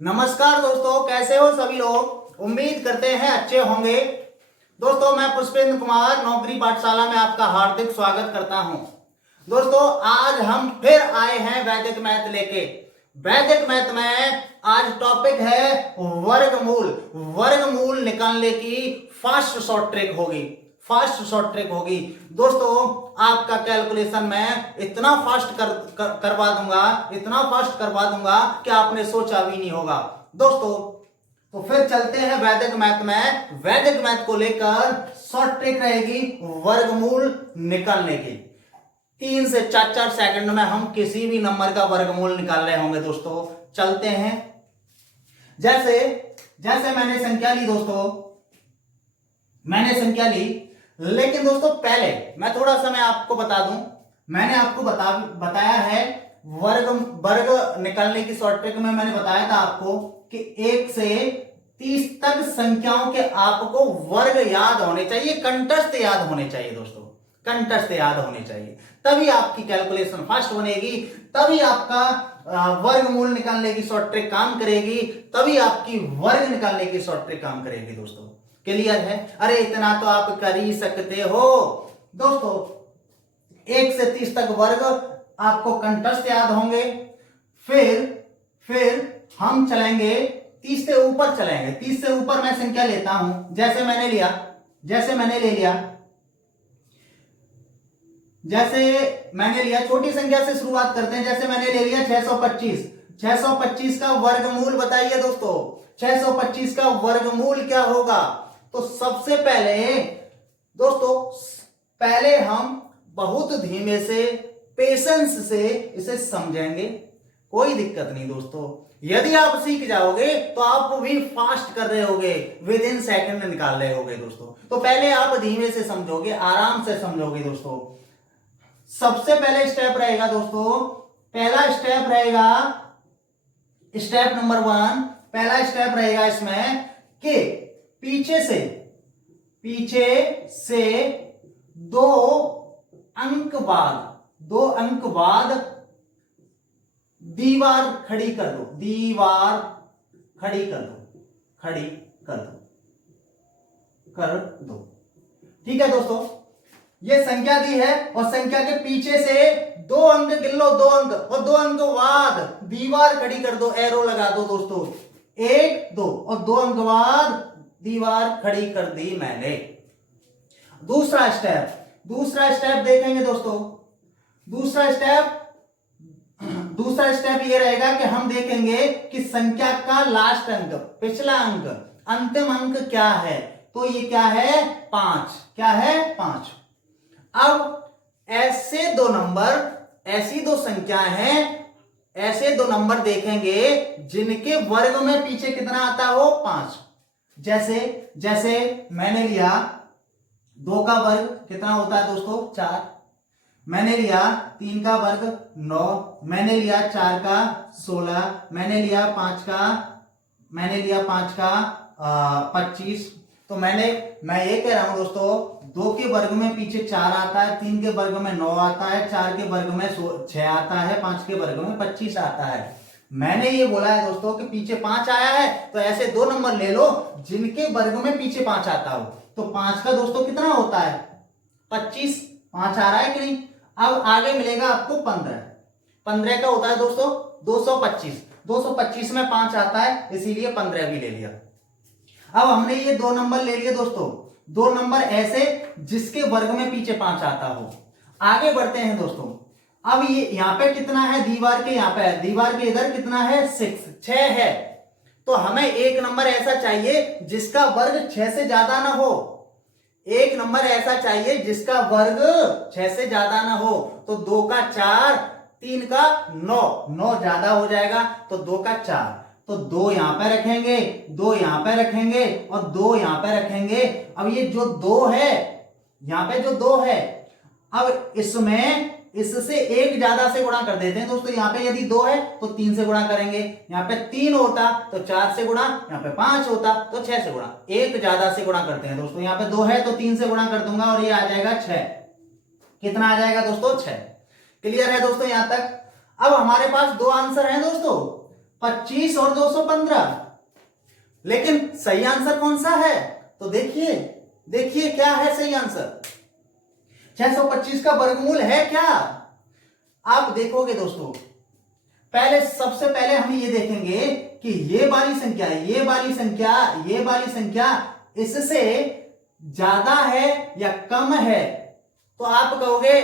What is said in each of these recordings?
नमस्कार दोस्तों, कैसे हो सभी लोग। उम्मीद करते हैं अच्छे होंगे। दोस्तों, मैं पुष्पेंद्र कुमार नौकरी पाठशाला में आपका हार्दिक स्वागत करता हूं। दोस्तों, आज हम फिर आए हैं वैदिक मैथ लेके। वैदिक मैथ में आज टॉपिक है वर्गमूल। वर्गमूल निकालने की फास्ट शॉर्ट ट्रिक होगी। दोस्तों, आपका कैलकुलेशन मैं इतना फास्ट इतना फास्ट करवा दूंगा कि आपने सोचा भी नहीं होगा। दोस्तों, तो फिर चलते हैं वैदिक मैथ में। वैदिक मैथ को लेकर शॉर्ट ट्रिक रहेगी वर्गमूल निकालने की। 3 से 4 सेकंड में हम किसी भी नंबर का वर्गमूल निकाल रहे होंगे। दोस्तों, चलते हैं। जैसे जैसे मैंने संख्या ली दोस्तों, लेकिन दोस्तों पहले मैं थोड़ा सा आपको बता दूं। मैंने आपको बताया है वर्ग निकालने की शॉर्ट ट्रिक में। मैंने बताया था आपको कि 1 से 30 तक संख्याओं के आपको वर्ग याद होने चाहिए, कंठस्थ याद होने चाहिए। दोस्तों, कंठस्थ याद होने चाहिए, तभी आपकी कैलकुलेशन फास्ट बनेगी, तभी आपका वर्गमूल निकालने की शॉर्ट ट्रिक काम करेगी, तभी आपकी वर्ग निकालने की शॉर्ट ट्रिक काम करेगी। दोस्तों, क्लियर है? अरे इतना तो आप कर ही सकते हो। दोस्तों, 1 से 30 तक वर्ग आपको कंठस्थ याद होंगे। फिर हम चलेंगे 30 से ऊपर चलेंगे। 30 से ऊपर मैं संख्या लेता हूं। जैसे मैंने लिया छोटी संख्या से शुरुआत करते हैं। जैसे मैंने ले लिया 625। 625 का वर्गमूल बताइए दोस्तों। 625 का वर्गमूल क्या होगा? तो सबसे पहले हम बहुत धीमे से, पेशेंस से इसे समझेंगे। कोई दिक्कत नहीं दोस्तों, यदि आप सीख जाओगे तो आप भी फास्ट कर रहे होगे, विद इन सेकंड निकाल रहे होगे। दोस्तों, तो पहले आप धीमे से समझोगे, आराम से समझोगे। दोस्तों, सबसे पहले स्टेप रहेगा दोस्तों, पहला स्टेप रहेगा स्टेप नंबर 1। पहला स्टेप रहेगा इसमें कि पीछे से 2 अंक बाद दीवार खड़ी कर दो। ठीक है दोस्तों, ये संख्या दी है और संख्या के पीछे से 2 अंक गिन लो, 2 अंक, और 2 अंक बाद दीवार खड़ी कर दो, एरो लगा दो। दोस्तों, 1 2 और 2 अंक बाद दीवार खड़ी कर दी मैंने। दूसरा स्टेप देखेंगे दोस्तों। दूसरा स्टेप ये रहेगा कि हम देखेंगे कि संख्या का लास्ट अंक, पिछला अंक, अंतिम अंक क्या है। तो ये क्या है? 5। क्या है? 5। अब ऐसी दो संख्याएं हैं, ऐसे 2 नंबर देखेंगे जिनके वर्ग में पीछे कितना आता हो? 5। जैसे मैंने लिया 2 का वर्ग कितना होता है दोस्तों? 4। मैंने लिया 3 का वर्ग 9। मैंने लिया 4 का 16। मैंने लिया 5 का 25। तो मैं ये कह रहा हूं दोस्तों, 2 के वर्ग में पीछे 4 आता है, 3 के वर्ग में 9 आता है, 4 के वर्ग में 6 आता है, 5 के वर्ग में 25 आता है। मैंने ये बोला है दोस्तों कि पीछे 5 आया है, तो ऐसे 2 नंबर ले लो जिनके वर्ग में पीछे 5 आता हो। तो 5 का दोस्तों कितना होता है? 25। 5 आ रहा है कि नहीं? अब आगे मिलेगा आपको 15। 15 का होता है दोस्तों 225। 225 में 5 आता है, इसीलिए 15 भी ले लिया। अब हमने ये 2 नंबर ले लिए दोस्तों, 2 नंबर ऐसे जिसके वर्ग में पीछे 5 आता हो। आगे बढ़ते हैं दोस्तों। अब ये यहां पे कितना है? दीवार के इधर कितना है? 6 है। तो हमें एक नंबर ऐसा चाहिए जिसका वर्ग 6 से ज्यादा ना हो। एक नंबर ऐसा चाहिए जिसका वर्ग 6 से ज्यादा ना हो। तो 2 का 4, 3 का 9 ज्यादा हो जाएगा, तो 2 का 4। तो 2 यहां पे रखेंगे, 2 यहां पे रखेंगे और 2 यहां पे रखेंगे। अब ये जो 2 है, यहां पे जो 2 है, अब इससे 1 ज्यादा से गुणा कर देते हैं दोस्तों। यहां पे यदि 2 है तो 3 से गुणा करेंगे। यहां पे 3 होता तो 4 से गुणा, यहां पे 5 होता तो 6 से गुणा। 1 ज्यादा से गुणा करते हैं दोस्तों। यहां पे 2 है तो 3 से गुणा कर दूंगा और ये आ जाएगा 6। कितना आ जाएगा दोस्तों? 6। क्लियर है दोस्तों यहां तक? अब हमारे पास 2 आंसर हैं दोस्तों। 25 और 215। लेकिन सही आंसर कौन सा है? तो देखिए देखिए क्या है सही आंसर। 625 का वर्गमूल है क्या? आप देखोगे दोस्तों, पहले सबसे पहले हम ये देखेंगे कि ये वाली संख्या इससे ज्यादा है या कम है। तो आप कहोगे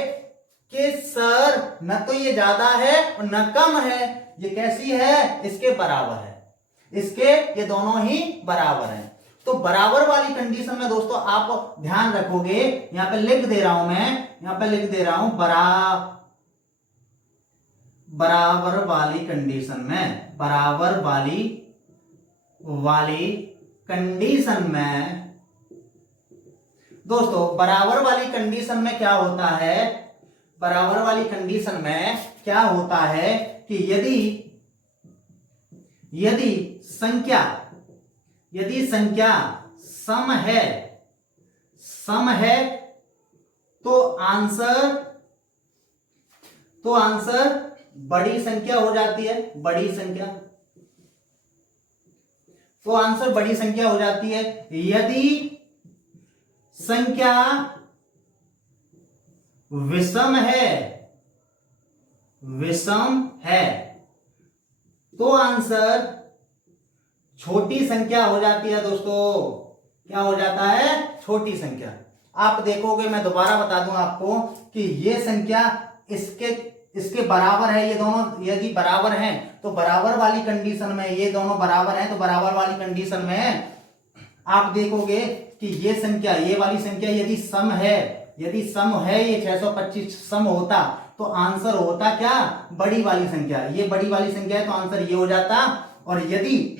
कि सर न तो ये ज्यादा है और न कम है, ये कैसी है? इसके बराबर है, इसके ये दोनों ही बराबर हैं। तो बराबर वाली कंडीशन में दोस्तों आप ध्यान रखोगे, यहां पे लिख दे रहा हूं मैं, यहां पे लिख दे रहा हूं बराबर वाली कंडीशन में, बराबर वाली कंडीशन में दोस्तों, बराबर वाली कंडीशन में क्या होता है? बराबर वाली कंडीशन में क्या होता है कि यदि संख्या सम है तो आंसर बड़ी संख्या हो जाती है, तो आंसर बड़ी संख्या हो जाती है। यदि संख्या विषम है तो आंसर छोटी संख्या हो जाती है दोस्तों। क्या हो जाता है? छोटी संख्या। आप देखोगे, मैं दोबारा बता दूं आपको कि ये संख्या इसके बराबर है, ये दोनों यदि बराबर हैं तो बराबर वाली कंडीशन में, ये दोनों बराबर हैं तो बराबर वाली कंडीशन में आप देखोगे कि ये वाली संख्या यदि सम है, ये 625 सम होता तो आंसर होता क्या? बड़ी वाली संख्या। ये बड़ी वाली संख्या है तो आंसर ये हो जाता। और यदि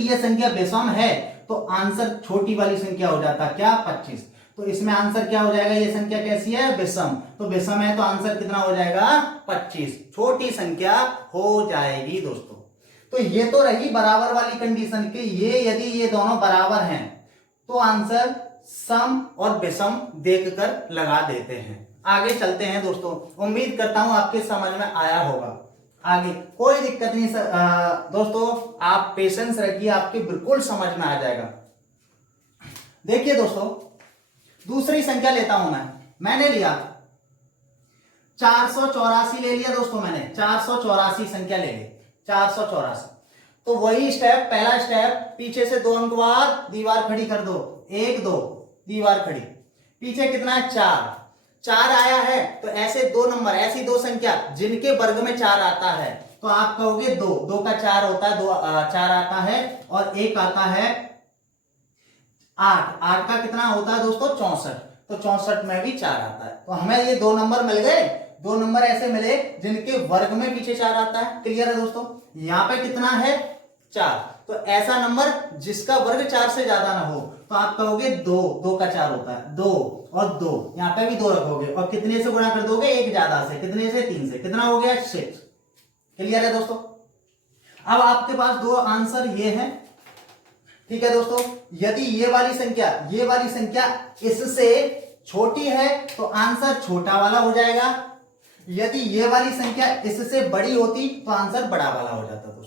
ये संख्या विषम है तो आंसर छोटी वाली संख्या हो जाता, क्या? 25। तो इसमें आंसर क्या हो जाएगा? ये संख्या कैसी है? विषम। तो विषम है तो आंसर कितना हो जाएगा? 25, छोटी संख्या हो जाएगी दोस्तों। तो ये तो रही बराबर वाली कंडीशन कि यदि ये दोनों बराबर हैं तो आंसर सम और विषम देखकर लगा देते हैं। आगे चलते हैं दोस्तों, उम्मीद करता हूं आपके समझ में आया होगा। आगे कोई दिक्कत नहीं दोस्तों, आप पेशेंस रखिए, आपके बिल्कुल समझ में आ जाएगा। देखिए दोस्तों, दूसरी संख्या लेता हूं मैंने लिया 484 ले लिया दोस्तों, मैंने 484 संख्या ले ली, 484। तो वही स्टेप, पहला स्टेप, पीछे से 2 अंक बाद दीवार खड़ी कर दो, 1 2 दीवार खड़ी। पीछे कितना है? 4 आया है तो ऐसे 2 नंबर, ऐसी 2 संख्या जिनके वर्ग में 4 आता है तो आप कहोगे 2 का 4 होता है, 4 आता है। और एक आता है 8 का कितना होता है दोस्तों? 64। तो 64 में भी 4 आता है। तो हमें ये 2 नंबर मिल गए, 2 नंबर ऐसे मिले जिनके वर्ग में पीछे 4 आता है। क्लियर है दोस्तों? यहां पे कितना है? 4। तो ऐसा नंबर जिसका वर्ग 4 से ज्यादा ना हो तो आप कहोगे 2 का 4 होता है, 2 और 2, यहां पे भी 2 रखोगे और कितने से गुणा कर दोगे? एक ज्यादा से, कितने से? 3 से। कितना हो गया? 6। क्लियर है दोस्तों? अब आपके पास 2 आंसर ये हैं, ठीक है दोस्तों। यदि ये वाली संख्या इससे छोटी है तो आंसर छोटा वाला हो जाएगा। यदि ये वाली संख्या इससे बड़ी होती तो आंसर बड़ा वाला हो जाता दोस्तों,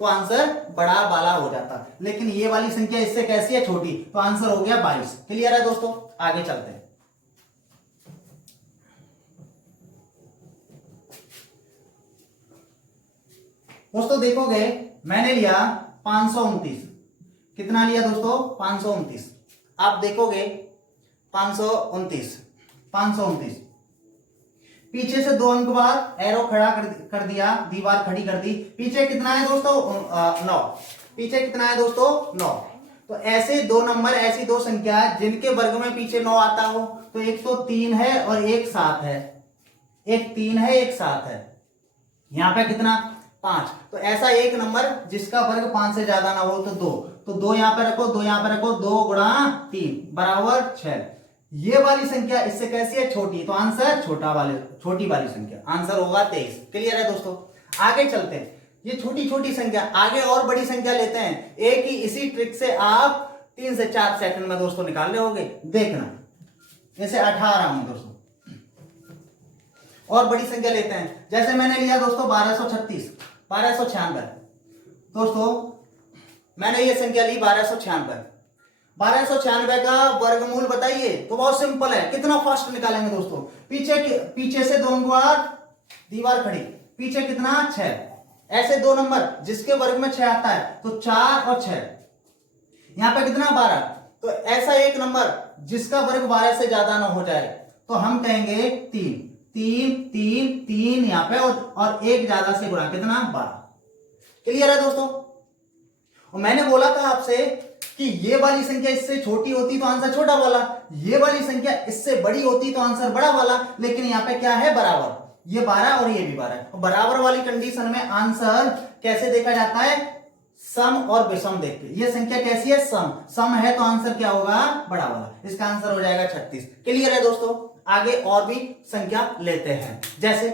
तो आंसर बड़ा वाला हो जाता। लेकिन ये वाली संख्या इससे कैसी है? छोटी, तो आंसर हो गया 22। क्लियर है दोस्तों? आगे चलते हैं। दोस्तों देखोगे, मैंने लिया 529। कितना लिया दोस्तों? 529। आप देखोगे 529 पीछे से 2 अंक बाद एरो खड़ा कर दिया, दीवार खड़ी कर दी। पीछे कितना है दोस्तों? 9। पीछे कितना है दोस्तों? 9। तो ऐसे 2 नंबर, ऐसी 2 संख्या जिनके वर्ग में पीछे 9 आता हो, तो एक तो 3 है और एक 7 है, एक 3 है एक 7 है। यहां पे कितना? 5। तो ऐसा एक नंबर जिसका वर्ग 5 से ज्यादा ना हो तो 2, तो 2 यहां पे रखो, 2 यहां पे रखो, 2 गुणा 3 बराबर 6। ये वाली संख्या इससे कैसी है? छोटी, तो आंसर छोटी वाली संख्या, आंसर होगा 23। क्लियर है दोस्तों? आगे चलते हैं। ये छोटी छोटी संख्या, आगे और बड़ी संख्या लेते हैं। एक ही इसी ट्रिक से आप 3 से 4 सेकंड में दोस्तों निकाल रहे होगे, देखना। जैसे 18 हूं दोस्तों, और बड़ी संख्या लेते हैं। जैसे मैंने लिया दोस्तों 1236। 1296। दोस्तों मैंने ये संख्या ली 1296। 1296 का वर्गमूल बताइए, तो बहुत सिंपल है, कितना फास्ट निकालेंगे दोस्तों। पीछे से 2 अंक बाद दीवार खड़ी, पीछे कितना 6, ऐसे 2 नंबर जिसके वर्ग में 6 आता है तो 4 और 6, यहां पे कितना 12, तो ऐसा एक नंबर जिसका वर्ग 12 से ज्यादा ना हो जाए तो हम कहेंगे 3 3 3 3 यहां पे और एक ज्यादा से गुणा, कितना 12। क्लियर है दोस्तों। और मैंने बोला था आपसे कि ये वाली संख्या इससे छोटी होती तो आंसर छोटा वाला, ये वाली संख्या इससे बड़ी होती तो आंसर बड़ा वाला, लेकिन यहाँ पे क्या है बराबर, ये 12 और ये भी 12। बराबर वाली कंडीशन में आंसर कैसे देखा जाता है, सम और विषम देख के। ये संख्या कैसी है, सम है तो आंसर क्या होगा, बड़ा वाला। इसका आंसर हो जाएगा 36। क्लियर है दोस्तों। आगे और भी संख्या लेते हैं, जैसे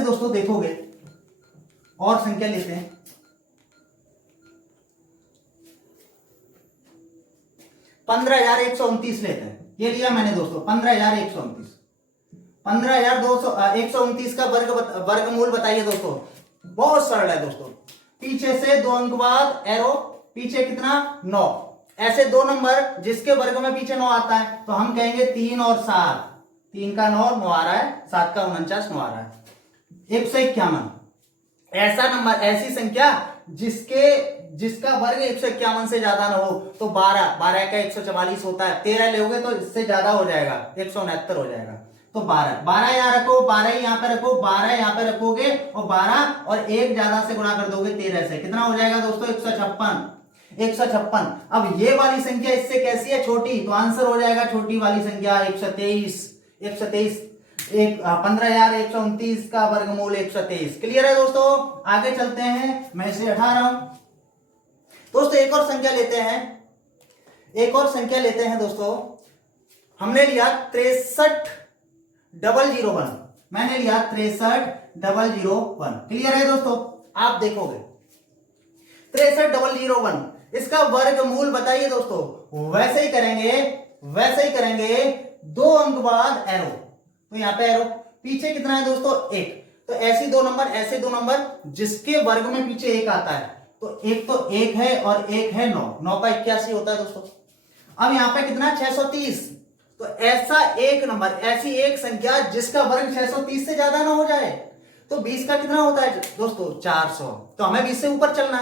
दोस्तों देखोगे और संख्या लेते हैं। 15,129 लेते हैं, ये लिया मैंने दोस्तों 15,129। 15,129 का वर्गमूल बताइए दोस्तों। बहुत सरल है दोस्तों, पीछे से 2 अंक बाद एरो, पीछे कितना 9, ऐसे 2 नंबर जिसके वर्ग में पीछे 9 आता है तो हम कहेंगे 3 और 7, 3 का 9 आ रहा है, 7 का 49 9 आ रहा है। 151 ऐसा नंबर, ऐसी संख्या जिसका वर्ग 151 से ज्यादा ना हो तो 12 का 144 होता है, 13 लोगे तो इससे ज्यादा हो जाएगा, 169 हो जाएगा। तो 12 यहाँ रखो, 12 यहाँ पे रखो, 12 यहाँ पे रखोगे और 12 और एक ज्यादा से गुणा कर दोगे 13 से, कितना हो जाएगा दोस्तों 156। अब ये वाली संख्या इससे कैसी है, छोटी, तो आंसर हो जाएगा छोटी वाली संख्या 123। 15,129 का वर्गमूल 123। क्लियर है दोस्तों। आगे चलते हैं, मैं इसे हटा रहा हूं दोस्तों। एक और संख्या लेते हैं दोस्तों। हमने लिया 63,001, मैंने लिया 63,001। क्लियर है दोस्तों। आप देखोगे 63,001, इसका वर्गमूल बताइए दोस्तों। वैसे ही करेंगे 2 अंक बाद एरो, तो यहां पे एरो, पीछे कितना है दोस्तों 1, तो ऐसे 2 नंबर जिसके वर्ग में पीछे 1 आता है तो एक है और एक है 9 का 81 होता है दोस्तों। अब यहां पे कितना 630, तो ऐसा एक नंबर, ऐसी एक संख्या जिसका वर्ग 630 से ज्यादा ना हो जाए तो 20 का कितना होता है दोस्तों 400, तो हमें 20 से ऊपर चलना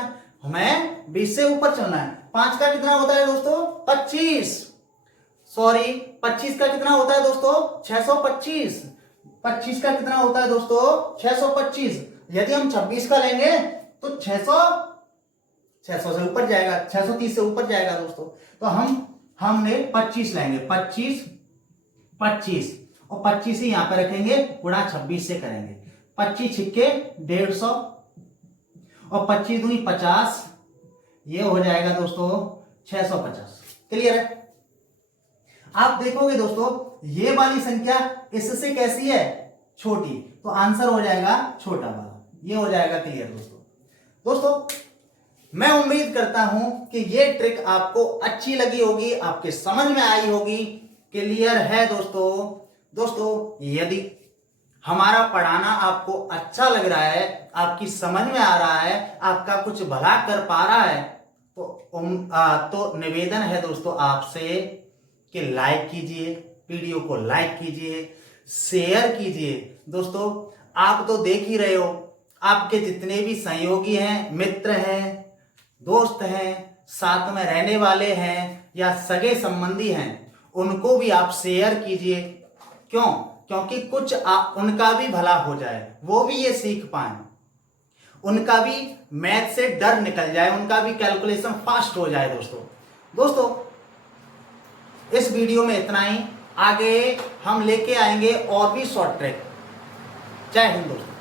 है, 5 का कितना होता है दोस्तों 25 का कितना होता है दोस्तों 625। 25 का कितना होता है दोस्तों 625। यदि हम 26 का लेंगे तो 600 से ऊपर जाएगा, 630 से ऊपर जाएगा दोस्तों। तो हमने 25 लेंगे, 25 और 25 ही यहां पे रखेंगे, गुणा 26 से करेंगे। 25 छिक्के 150 और 25 दूनी 50, ये हो जाएगा दोस्तों 650। क्लियर है। आप देखोगे दोस्तों ये वाली संख्या इससे कैसी है, छोटी, तो आंसर हो जाएगा छोटा वाला, ये हो जाएगा। क्लियर दोस्तों मैं उम्मीद करता हूं कि ये ट्रिक आपको अच्छी लगी होगी, आपके समझ में आई होगी। क्लियर है दोस्तों यदि हमारा पढ़ाना आपको अच्छा लग रहा है, आपकी समझ में आ रहा है, आपका कुछ भला कर पा रहा है, तो निवेदन है दोस्तों आपसे कि लाइक कीजिए, वीडियो को लाइक कीजिए, शेयर कीजिए। दोस्तों आप तो देख ही रहे हो, आपके जितने भी सहयोगी हैं, मित्र हैं, दोस्त हैं, साथ में रहने वाले हैं या सगे संबंधी हैं, उनको भी आप शेयर कीजिए। क्योंकि कुछ उनका भी भला हो जाए, वो भी ये सीख पाए, उनका भी मैथ से डर निकल जाए, उनका भी कैलकुलेशन फास्ट हो जाए। दोस्तों इस वीडियो में इतना ही, आगे हम लेके आएंगे और भी शॉर्ट ट्रिक। जय हिंद दोस्तों।